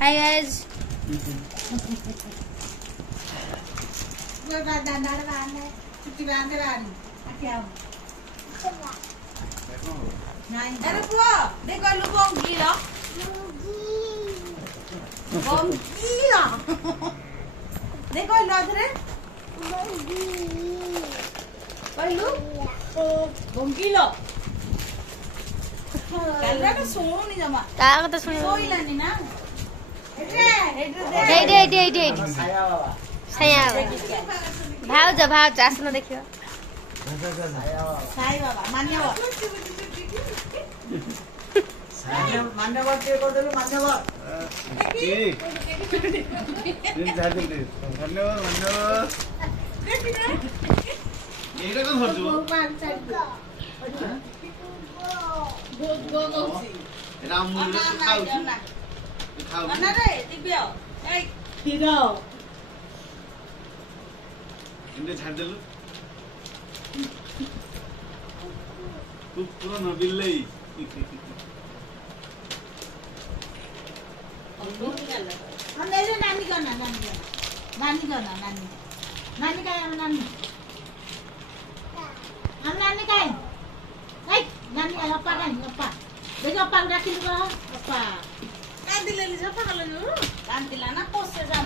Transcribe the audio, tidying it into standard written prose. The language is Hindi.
Hi guys. अरे पुआ देखो लुबोंगी लो बोंगी लो देखो लौधरे बोलू बोंगी लो कलरा तो सोनो नहीं जमा ताक तो सुनी सोई लानी ना दे साया भाउज आसन देखियो साई बाबा मान्यवर मान्यवर के कर देलु मान्यवर धन्यवाद एटा कोन हरजु एटा अमूल खाउ खाउ अन्ना रे दिव्य ए दिरो इन्ने छाड देलु पुरो नबिल्लै हम ले ले नानी का नानी का नानी का नानी हम नानी का ए नानी अप्पा का अप्पा देखो अप्पा को रखी लो अप्पा कांदी ले ली जफा कर लो कांदी लाना कोसे जान